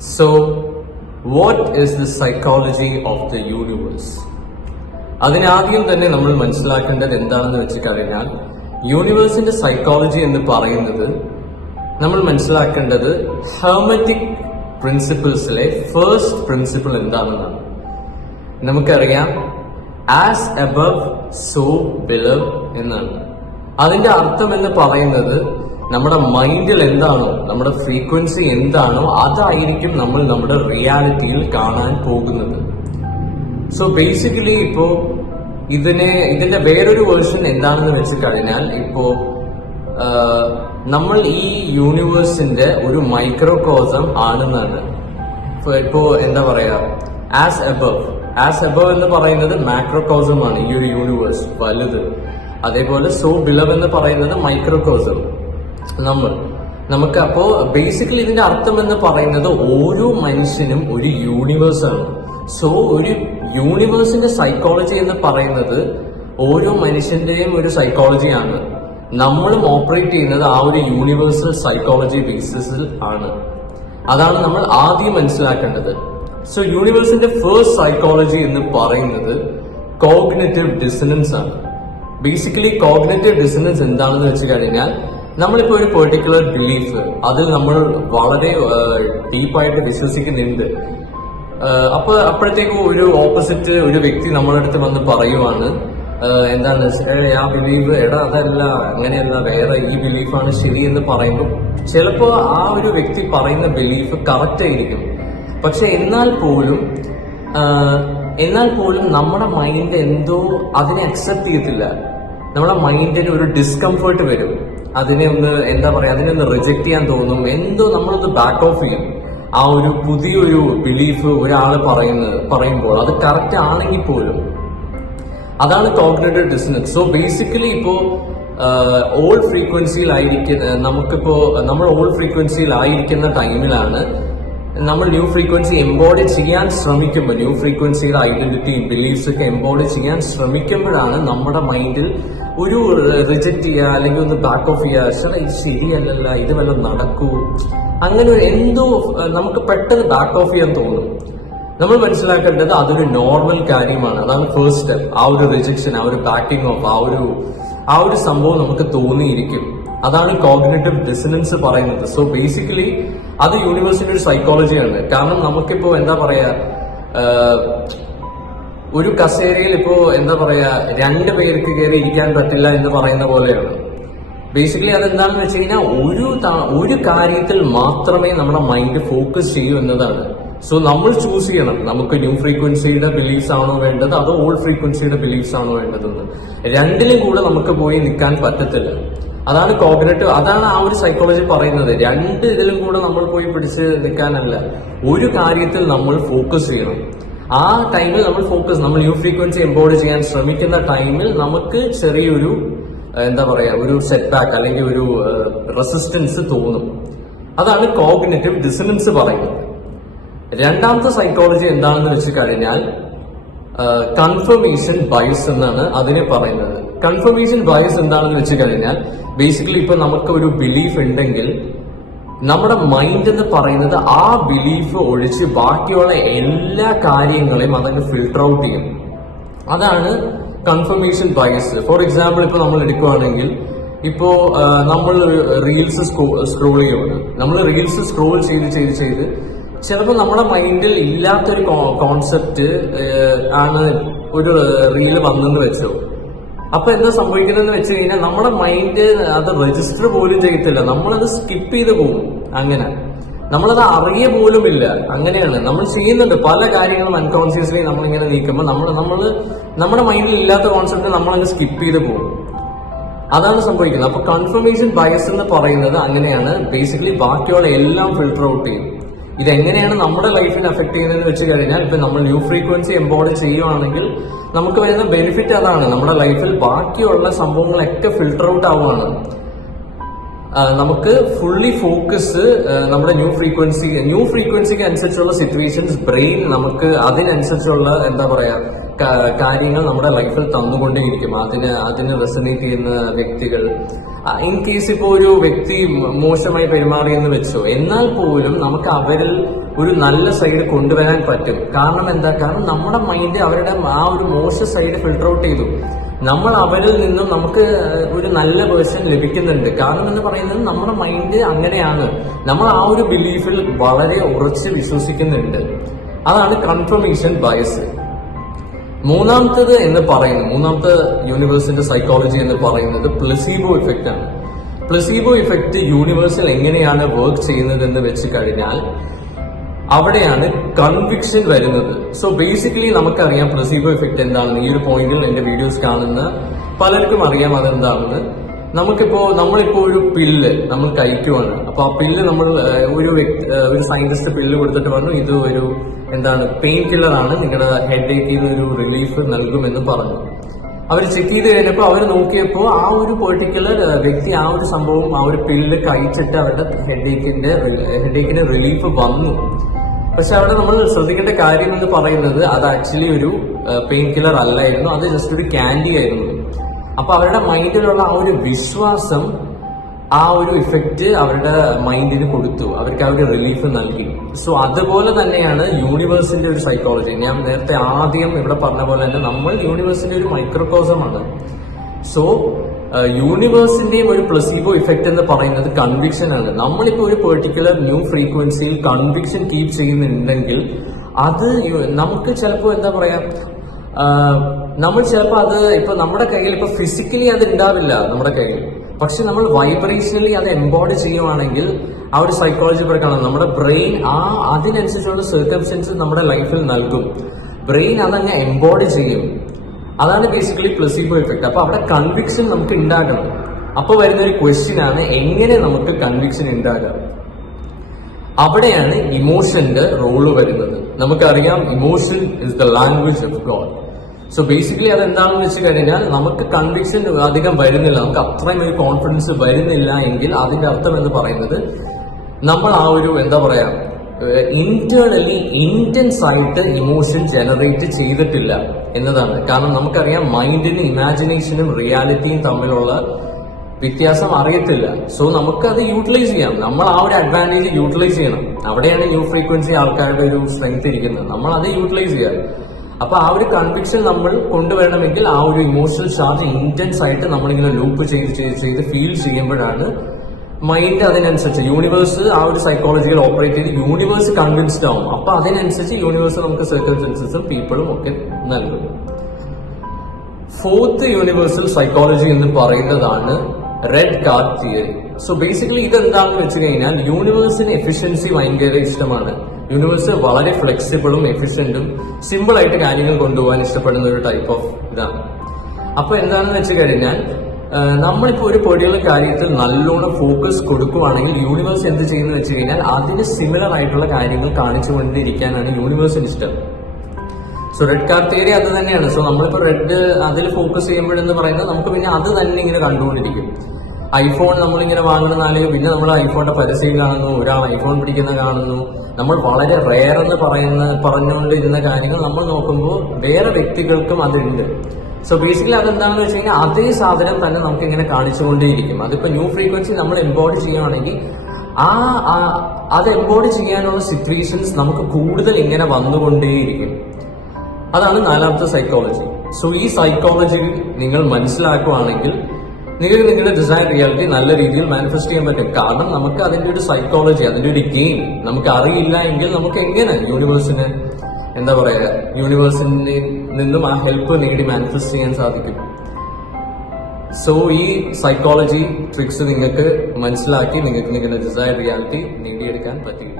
So, what is the psychology of the universe? അതിനാദ്യം തന്നെ നമ്മൾ മനസ്സിലാക്കേണ്ടത് എന്താണെന്ന് വെച്ച് കഴിഞ്ഞാൽ യൂണിവേഴ്സിന്റെ സൈക്കോളജി എന്ന് പറയുന്നത് നമ്മൾ മനസ്സിലാക്കേണ്ടത് ഹെർമെറ്റിക് പ്രിൻസിപ്പിൾസിലെ ഫസ്റ്റ് പ്രിൻസിപ്പിൾ എന്താണെന്നാണ്. നമുക്കറിയാം ആസ് എബവ് സോ ബിലോ എന്നാണ്. അതിന്റെ അർത്ഥം എന്ന് പറയുന്നത് നമ്മുടെ മൈൻഡിൽ എന്താണോ, നമ്മുടെ ഫ്രീക്വൻസി എന്താണോ അതായിരിക്കും നമ്മൾ നമ്മുടെ റിയാലിറ്റിയിൽ കാണാൻ പോകുന്നത്. സോ ബേസിക്കലി ഇപ്പോ ഇതിന്റെ വേറൊരു വേർഷൻ എന്താണെന്ന് വെച്ച് കഴിഞ്ഞാൽ നമ്മൾ ഈ യൂണിവേഴ്സിന്റെ ഒരു മൈക്രോകോസം ആണെന്നാണ്. ഇപ്പോ എന്താ പറയാ, ആസ് എബവ് എന്ന് പറയുന്നത് മാക്രോകോസം ആണ്, ഈ ഒരു യൂണിവേഴ്സ് വലുത്. അതേപോലെ സോ ബിലോ എന്ന് പറയുന്നത് മൈക്രോകോസം നമുക്ക്. അപ്പോ ബേസിക്കലി ഇതിന്റെ അർത്ഥം എന്ന് പറയുന്നത് ഓരോ മനുഷ്യനും ഒരു യൂണിവേഴ്സ് ആണ്. സോ ഒരു യൂണിവേഴ്സിന്റെ സൈക്കോളജി എന്ന് പറയുന്നത് ഓരോ മനുഷ്യന്റെയും ഒരു സൈക്കോളജിയാണ്. നമ്മളും ഓപ്പറേറ്റ് ചെയ്യുന്നത് ആ ഒരു യൂണിവേഴ്സൽ സൈക്കോളജി ബേസിസിൽ ആണ്. അതാണ് നമ്മൾ ആദ്യം മനസ്സിലാക്കേണ്ടത്. സോ യൂണിവേഴ്സിന്റെ ഫസ്റ്റ് സൈക്കോളജി എന്ന് പറയുന്നത് കോഗ്നിറ്റീവ് ഡിസണൻസ് ആണ്. ബേസിക്കലി കോഗ്നിറ്റീവ് ഡിസണൻസ് എന്താണെന്ന് വെച്ച് കഴിഞ്ഞാൽ നമ്മളിപ്പോ ഒരു പെർട്ടിക്കുലർ ബിലീഫ് അതിൽ നമ്മൾ വളരെ ഡീപ്പായിട്ട് വിശ്വസിക്കുന്നുണ്ട്. അപ്പോഴത്തേക്കും ഒരു ഓപ്പോസിറ്റ് ഒരു വ്യക്തി നമ്മുടെ അടുത്ത് വന്ന് പറയുവാണ്, എന്താണ് ആ ബിലീഫ് അതല്ല, അങ്ങനെയല്ല, വേറെ ഈ ബിലീഫാണ് ശരി എന്ന് പറയുമ്പോൾ ചിലപ്പോ ആ ഒരു വ്യക്തി പറയുന്ന ബിലീഫ് കറക്റ്റ് ആയിരിക്കും. പക്ഷെ എന്നാൽ പോലും നമ്മുടെ മൈൻഡ് എന്തോ അതിനെ അക്സെപ്റ്റ് ചെയ്യത്തില്ല. നമ്മുടെ മൈൻഡിന് ഒരു ഡിസ്കംഫർട്ട് വരും. അതിനെ ഒന്ന് റിജക്ട് ചെയ്യാൻ തോന്നും. എന്തോ നമ്മളത് ബാക്ക് ഓഫ് ചെയ്യും. ആ ഒരു പുതിയൊരു ബിലീഫ് ഒരാൾ പറയുമ്പോൾ അത് കറക്റ്റ് ആണെങ്കിൽ പോലും അതാണ് കോഗ്നിറ്റീവ് ഡിസണൻസ്. സോ ബേസിക്കലി ഇപ്പോ ഓൾഡ് നമ്മൾ ഓൾഡ് ഫ്രീക്വൻസിയിൽ ആയിരിക്കുന്ന ടൈമിലാണ് നമ്മൾ ന്യൂ ഫ്രീക്വൻസി എംബോഡി ചെയ്യാൻ ശ്രമിക്കുമ്പോൾ, ന്യൂ ഫ്രീക്വൻസിയുടെ ഐഡന്റിറ്റിയും ബിലീഫ്സ് ഒക്കെ എംബോഡി ചെയ്യാൻ ശ്രമിക്കുമ്പോഴാണ് നമ്മുടെ മൈൻഡിൽ ഒരു റിജക്ട് ചെയ്യുക അല്ലെങ്കിൽ ഒന്ന് ബാക്ക് ഓഫ് ചെയ്യുക. ഇത് ശരിയല്ലല്ല, ഇത് വല്ലതും നടക്കൂ, അങ്ങനെ എന്തോ നമുക്ക് പെട്ടെന്ന് ബാക്ക് ഓഫ് ചെയ്യാൻ തോന്നും. നമ്മൾ മനസ്സിലാക്കേണ്ടത് അതൊരു നോർമൽ കാര്യമാണ്. അതാണ് ഫസ്റ്റ് സ്റ്റെപ്പ്. ആ ഒരു റിജക്ഷൻ, ആ ഒരു ബാക്കിംഗ് ഓഫ്, ആ ഒരു സംഭവം നമുക്ക് തോന്നിയിരിക്കും. അതാണ് കോഗ്നിറ്റീവ് ഡിസണൻസ് പറയുന്നത്. സോ ബേസിക്കലി അത് യൂണിവേഴ്സിന്റെ ഒരു സൈക്കോളജിയാണ്. കാരണം നമുക്കിപ്പോ എന്താ പറയാ, ഒരു കസേരയിൽ ഇപ്പോ എന്താ പറയാ 2 പേർക്ക് കയറി ഇരിക്കാൻ പറ്റില്ല എന്ന് പറയുന്ന പോലെയാണ്. ബേസിക്കലി അതെന്താണെന്ന് വെച്ച് കഴിഞ്ഞാൽ ഒരു കാര്യത്തിൽ മാത്രമേ നമ്മുടെ മൈൻഡ് ഫോക്കസ് ചെയ്യൂ എന്നതാണ്. സോ നമ്മൾ ചൂസ് ചെയ്യണം, നമുക്ക് ന്യൂ ഫ്രീക്വൻസിയുടെ ബിലീഫ്സ് ആണോ വേണ്ടത് അതോ ഓൾഡ് ഫ്രീക്വൻസിയുടെ ബിലീഫ്സ് ആണോ വേണ്ടതെന്ന്. രണ്ടിലും കൂടെ നമുക്ക് പോയി നിൽക്കാൻ പറ്റത്തില്ല. അതാണ് കോഗ്നിറ്റീവ്, അതാണ് ആ ഒരു സൈക്കോളജി പറയുന്നത്. ഇതിലും കൂടെ നമ്മൾ പോയി പിടിച്ച് നിൽക്കാനല്ല, ഒരു കാര്യത്തിൽ നമ്മൾ ഫോക്കസ് ചെയ്യണം. ആ ടൈമിൽ നമ്മൾ ന്യൂ ഫ്രീക്വൻസി എംബോഡി ചെയ്യാൻ ശ്രമിക്കുന്ന ടൈമിൽ നമുക്ക് ചെറിയൊരു എന്താ പറയാ, ഒരു സെറ്റ് ബാക്ക് അല്ലെങ്കിൽ ഒരു റെസിസ്റ്റൻസ് തോന്നും. അതാണ് കോഗ്നിറ്റീവ് ഡിസണൻസ് പറയുന്നത്. രണ്ടാമത്തെ സൈക്കോളജി എന്താണെന്ന് വെച്ച് കഴിഞ്ഞാൽ കൺഫർമേഷൻ ബയസ് എന്നാണ് അതിനെ പറയുന്നത്. കൺഫർമേഷൻ ബയസ് എന്താണെന്ന് വെച്ച് കഴിഞ്ഞാൽ ബേസിക്കലി ഇപ്പൊ നമുക്ക് ഒരു ബിലീഫ് ഉണ്ടെങ്കിൽ നമ്മുടെ മൈൻഡ് എന്ന് പറയുന്നത് ആ ബിലീഫ് ഒഴിച്ച് ബാക്കിയുള്ള എല്ലാ കാര്യങ്ങളെയും അതങ്ങ് ഫിൽട്ടർ ഔട്ട് ചെയ്യും. അതാണ് കൺഫർമേഷൻ ബയസ്. ഫോർ എക്സാമ്പിൾ ഇപ്പൊ നമ്മൾ എടുക്കുകയാണെങ്കിൽ ഇപ്പോ നമ്മൾ റീൽസ് സ്ക്രോൾ ചെയ്യുകയാണ്. നമ്മൾ റീൽസ് സ്ക്രോൾ ചെയ്ത് ചിലപ്പോൾ നമ്മുടെ മൈൻഡിൽ ഇല്ലാത്തൊരു കോൺസെപ്റ്റ് ആണ് ഒരു റീല് വന്നെന്ന് വെച്ചോ. അപ്പൊ എന്താ സംഭവിക്കുന്നതെന്ന് വെച്ച് കഴിഞ്ഞാൽ നമ്മുടെ മൈൻഡ് അത് രജിസ്റ്റർ പോലും ചെയ്യത്തില്ല, നമ്മളത് സ്കിപ്പ് ചെയ്ത് പോകും. അങ്ങനെ നമ്മളത് അറിയ പോലുമില്ല. അങ്ങനെയാണ് നമ്മൾ ചെയ്യുന്നുണ്ട് പല കാര്യങ്ങളും അൺകോൺഷ്യസ്ലി നമ്മളിങ്ങനെ നീക്കുമ്പോൾ നമ്മുടെ മൈൻഡിൽ ഇല്ലാത്ത കോൺസെപ്റ്റ് നമ്മളങ്ങ് സ്കിപ്പ് ചെയ്ത് പോകും. അതാണ് സംഭവിക്കുന്നത്. അപ്പൊ കൺഫർമേഷൻ ബയസ് എന്ന് പറയുന്നത് അങ്ങനെയാണ്. ബേസിക്കലി ബാക്കിയുള്ള എല്ലാം ഫിൽട്ടർ ഔട്ട് ചെയ്യും. ഇതെങ്ങനെയാണ് നമ്മുടെ ലൈഫിൽ അഫക്ട് ചെയ്യുന്നതെന്ന് വെച്ച് കഴിഞ്ഞാൽ ഇപ്പൊ നമ്മൾ ന്യൂ ഫ്രീക്വൻസി എംബോഡി ചെയ്യുവാണെങ്കിൽ നമുക്ക് വരുന്ന ബെനിഫിറ്റ് അതാണ്. നമ്മുടെ ലൈഫിൽ ബാക്കിയുള്ള സംഭവങ്ങളൊക്കെ ഫിൽട്ടർ ഔട്ട് ആവുകയാണ്. നമുക്ക് ഫുള്ളി ഫോക്കസ് നമ്മുടെ ന്യൂ ഫ്രീക്വൻസിക്ക് അനുസരിച്ചുള്ള സിറ്റുവേഷൻസ് ബ്രെയിൻ നമുക്ക് അതിനനുസരിച്ചുള്ള എന്താ പറയാ കാര്യങ്ങൾ നമ്മുടെ ലൈഫിൽ തന്നുകൊണ്ടേയിരിക്കും. അതിന് റെസണേറ്റ് ചെയ്യുന്ന വ്യക്തികൾ. ഇൻ കേസ് ഇപ്പോ ഒരു വ്യക്തി മോശമായി പെരുമാറിയെന്ന് വെച്ചോ, എന്നാൽ പോലും നമുക്ക് അവരിൽ ഒരു നല്ല സൈഡ് കൊണ്ടുവരാൻ പറ്റും. കാരണം എന്താ? കാരണം നമ്മുടെ മൈൻഡ് അവരുടെ ആ ഒരു മോശ സൈഡ് ഫിൽട്ടർ ഔട്ട് ചെയ്തു. നമ്മൾ അവരിൽ നിന്നും നമുക്ക് ഒരു നല്ല വേർഷൻ ലഭിക്കുന്നുണ്ട്. കാരണം എന്ന് പറയുന്നത് നമ്മുടെ മൈൻഡ് അങ്ങനെയാണ്. നമ്മൾ ആ ഒരു ബിലീഫിൽ വളരെ ഉറച്ച് വിശ്വസിക്കുന്നുണ്ട്. അതാണ് കൺഫർമേഷൻ ബയസ്. മൂന്നാമത്തെ യൂണിവേഴ്സിന്റെ സൈക്കോളജി എന്ന് പറയുന്നത് പ്ലസീബോ ഇഫക്റ്റ് ആണ്. പ്ലസീബോ ഇഫക്റ്റ് യൂണിവേഴ്സിൽ എങ്ങനെയാണ് വർക്ക് ചെയ്യുന്നത് എന്ന് വെച്ച് കഴിഞ്ഞാൽ അവിടെയാണ് കൺവിക്ഷൻ വരുന്നത്. സോ ബേസിക്കലി നമുക്കറിയാം പ്ലസീബോ ഇഫക്റ്റ് എന്താണെന്ന്. ഈ ഒരു പോയിന്റിൽ എന്റെ വീഡിയോസ് കാണുന്ന പലർക്കും അറിയാം അതെന്താണെന്ന്. നമ്മളിപ്പോ ഒരു പില്ല് നമ്മൾ കഴിക്കുവാണ്. അപ്പൊ ആ പില്ല് നമ്മൾ ഒരു സയന്റിസ്റ്റ് പില്ല് കൊടുത്തിട്ട് പറഞ്ഞു ഇത് ഒരു പെയിൻ കില്ലർ ആണ്, നിങ്ങളുടെ ഹെഡ് ഏക്കിൽ ഒരു റിലീഫ് നൽകുമെന്ന് പറഞ്ഞു. അവർ ചെക്ക് ചെയ്ത് കഴിഞ്ഞപ്പോൾ അവർ നോക്കിയപ്പോൾ ആ ഒരു പെർട്ടിക്കുലർ വ്യക്തി ആ ഒരു സംഭവം ആ ഒരു പില്ല് കഴിച്ചിട്ട് അവരുടെ ഹെഡേക്കിന് റിലീഫ് വന്നു. പക്ഷെ അവിടെ നമ്മൾ ശ്രദ്ധിക്കേണ്ട കാര്യം എന്ന് പറയുന്നത് അത് ആക്ച്വലി ഒരു പെയിൻ കില്ലർ അല്ലായിരുന്നു, അത് ജസ്റ്റ് ഒരു ക്യാൻഡി ആയിരുന്നു. അപ്പൊ അവരുടെ മൈൻഡിലുള്ള ആ ഒരു വിശ്വാസം ആ ഒരു ഇഫക്റ്റ് അവരുടെ മൈൻഡിന് കൊടുത്തു, അവർക്ക് ആ ഒരു റിലീഫ് നൽകി. സോ അതുപോലെ തന്നെയാണ് യൂണിവേഴ്സിന്റെ ഒരു സൈക്കോളജി. ഞാൻ നേരത്തെ ആദ്യം ഇവിടെ പറഞ്ഞ പോലെ തന്നെ നമ്മൾ യൂണിവേഴ്സിന്റെ ഒരു മൈക്രോകോസമാണ്. സോ യൂണിവേഴ്സിന്റെയും ഒരു പ്ലസീബോ ഇഫക്റ്റ് എന്ന് പറയുന്നത് കൺവിക്ഷൻ ആണ്. നമ്മളിപ്പോ ഒരു പെർട്ടിക്കുലർ ന്യൂ ഫ്രീക്വൻസിയിൽ കൺവിക്ഷൻ കീപ് ചെയ്യുന്നുണ്ടെങ്കിൽ അത് നമുക്ക് ചിലപ്പോൾ നമ്മൾ ചിലപ്പോൾ അത് ഇപ്പൊ നമ്മുടെ കയ്യിൽ ഇപ്പൊ ഫിസിക്കലി അത് ഉണ്ടാവില്ല നമ്മുടെ കയ്യിൽ, പക്ഷെ നമ്മൾ വൈബ്രേഷനലി അത് എംബോഡി ചെയ്യുവാണെങ്കിൽ ആ ഒരു സൈക്കോളജി പ്രകാരം നമ്മുടെ ബ്രെയിൻ അതിനനുസരിച്ചുള്ള സർക്കംസ്റ്റൻസ് നമ്മുടെ ലൈഫിൽ നൽകും. ബ്രെയിൻ അതങ്ങ് എംബോഡി ചെയ്യും. അതാണ് ബേസിക്കലി പ്ലസീബോ ഇഫക്റ്റ്. അപ്പൊ അവിടെ കൺവിക്ഷൻ നമുക്ക് ഉണ്ടാകണം. അപ്പൊ വരുന്ന ഒരു ക്വസ്റ്റ്യൻ ആണ് എങ്ങനെ നമുക്ക് കൺവിക്ഷൻ ഉണ്ടാകാം. അവിടെയാണ് ഇമോഷന്റെ റോള് വരുന്നത്. നമുക്കറിയാം emotion is the language of God. So basically അതെന്താണെന്ന് വെച്ച് കഴിഞ്ഞാൽ നമുക്ക് കൺവിക്ഷൻ അധികം വരുന്നില്ല, നമുക്ക് അത്രയും ഒരു കോൺഫിഡൻസ് വരുന്നില്ല എങ്കിൽ അതിന്റെ അർത്ഥം എന്ന് പറയുന്നത് നമ്മൾ ആ ഒരു ഇന്റേണലി ഇന്റൻസ് ആയിട്ട് ഇമോഷൻ ജനറേറ്റ് ചെയ്തിട്ടില്ല എന്നതാണ്. കാരണം നമുക്കറിയാം മൈൻഡിനും ഇമാജിനേഷനും റിയാലിറ്റിയും തമ്മിലുള്ള വ്യത്യാസം അറിയത്തില്ല. സോ നമുക്കത് യൂട്ടിലൈസ് ചെയ്യാം. നമ്മൾ ആ ഒരു അഡ്വാൻറ്റേജ് യൂട്ടിലൈസ് ചെയ്യണം. അവിടെയാണ് ന്യൂ ഫ്രീക്വൻസി ആൾക്കാരുടെ ഒരു സ്ട്രെങ്ത് ഇരിക്കുന്നത്. നമ്മൾ അത് യൂട്ടിലൈസ് ചെയ്യാം. അപ്പൊ ആ ഒരു കൺവിക്ഷൻ നമ്മൾ കൊണ്ടുവരണമെങ്കിൽ ആ ഒരു ഇമോഷണൽ ചാർജ് ഇന്റൻസ് ആയിട്ട് നമ്മളിങ്ങനെ ലൂപ്പ് ചെയ്ത് ഫീൽ ചെയ്യുമ്പോഴാണ് മൈൻഡ് അതിനനുസരിച്ച് യൂണിവേഴ്സ് ആ ഒരു സൈക്കോളജിയിൽ ഓപ്പറേറ്റ് ചെയ്ത് യൂണിവേഴ്സ് കൺവിൻസ്ഡ് ആവും. അപ്പൊ അതിനനുസരിച്ച് യൂണിവേഴ്സ് നമുക്ക് സർക്കംസ്റ്റൻസസും പീപ്പിളും ഒക്കെ നൽകും. ഫോർത്ത് യൂണിവേഴ്സൽ സൈക്കോളജി എന്ന് പറയുന്നതാണ് red card theory. So basically ഇതെന്താണെന്ന് വെച്ച് കഴിഞ്ഞാൽ യൂണിവേഴ്സിന് എഫിഷ്യൻസി ഭയങ്കര ഇഷ്ടമാണ്. യൂണിവേഴ്സ് വളരെ ഫ്ലെക്സിബിളും എഫിഷ്യന്റും സിമ്പിൾ ആയിട്ട് കാര്യങ്ങൾ കൊണ്ടുപോകാൻ ഇഷ്ടപ്പെടുന്ന ഒരു ടൈപ്പ് ഓഫ് ഇതാണ്. അപ്പൊ എന്താണെന്ന് വെച്ച് കഴിഞ്ഞാൽ നമ്മളിപ്പോ ഒരു പെർട്ടിക്കുലർ കാര്യത്തിൽ നല്ലോണം ഫോക്കസ് കൊടുക്കുവാണെങ്കിൽ യൂണിവേഴ്സ് എന്ത് ചെയ്യുന്നത് വെച്ച് കഴിഞ്ഞാൽ അതിന് സിമിലർ ആയിട്ടുള്ള കാര്യങ്ങൾ കാണിച്ചുകൊണ്ടിരിക്കാനാണ് യൂണിവേഴ്സിന് ഇഷ്ടം. സോ റെഡ് കാർഡ് തിയറി അത് തന്നെയാണ്. സോ നമ്മളിപ്പോ അതിൽ ഫോക്കസ് ചെയ്യുമ്പോഴെന്ന് പറയുന്നത് നമുക്ക് പിന്നെ അത് തന്നെ ഇങ്ങനെ കണ്ടുകൊണ്ടിരിക്കും. ഐഫോൺ നമ്മളിങ്ങനെ വാങ്ങണമെന്നാല് പിന്നെ നമ്മൾ ഐഫോണിന്റെ പരസ്യം കാണുന്നു, ഒരാൾ ഐഫോൺ പിടിക്കുന്ന കാണുന്നു. നമ്മൾ വളരെ റെയർ എന്ന് പറഞ്ഞുകൊണ്ടിരുന്ന കാര്യങ്ങൾ നമ്മൾ നോക്കുമ്പോൾ വേറെ വ്യക്തികൾക്കും അതുണ്ട്. സോ ബേസിക്കലി അതെന്താണെന്ന് വെച്ച് കഴിഞ്ഞാൽ അതേ സാധനം തന്നെ നമുക്ക് ഇങ്ങനെ കാണിച്ചുകൊണ്ടേയിരിക്കും. അതിപ്പോ ന്യൂ ഫ്രീക്വൻസി നമ്മൾ എംബോഡി ചെയ്യുകയാണെങ്കിൽ അത് എംബോഡി ചെയ്യാനുള്ള സിറ്റുവേഷൻസ് നമുക്ക് കൂടുതൽ ഇങ്ങനെ വന്നുകൊണ്ടേയിരിക്കും. അതാണ് നാലാമത്തെ സൈക്കോളജി. സോ ഈ സൈക്കോളജി നിങ്ങൾ മനസ്സിലാക്കുകയാണെങ്കിൽ നിങ്ങൾക്ക് നിങ്ങളുടെ ഡിസൈൻ റിയാലിറ്റി നല്ല രീതിയിൽ മാനിഫെസ്റ്റ് ചെയ്യാൻ പറ്റും. കാരണം നമുക്ക് അതിന്റെ ഒരു സൈക്കോളജി, അതിന്റെ ഒരു ഗെയിം നമുക്ക് അറിയില്ല എങ്കിൽ നമുക്ക് എങ്ങനെ യൂണിവേഴ്സിന്റെ നിന്നും ആ ഹെൽപ്പ് നേടി മാനിഫെസ്റ്റ് ചെയ്യാൻ സാധിക്കും. സോ ഈ സൈക്കോളജി ട്രിക്സ് നിങ്ങൾക്ക് മനസ്സിലാക്കി നിങ്ങൾക്ക് നിങ്ങളുടെ ഡിസൈൻ റിയാലിറ്റി നേടിയെടുക്കാൻ പറ്റും.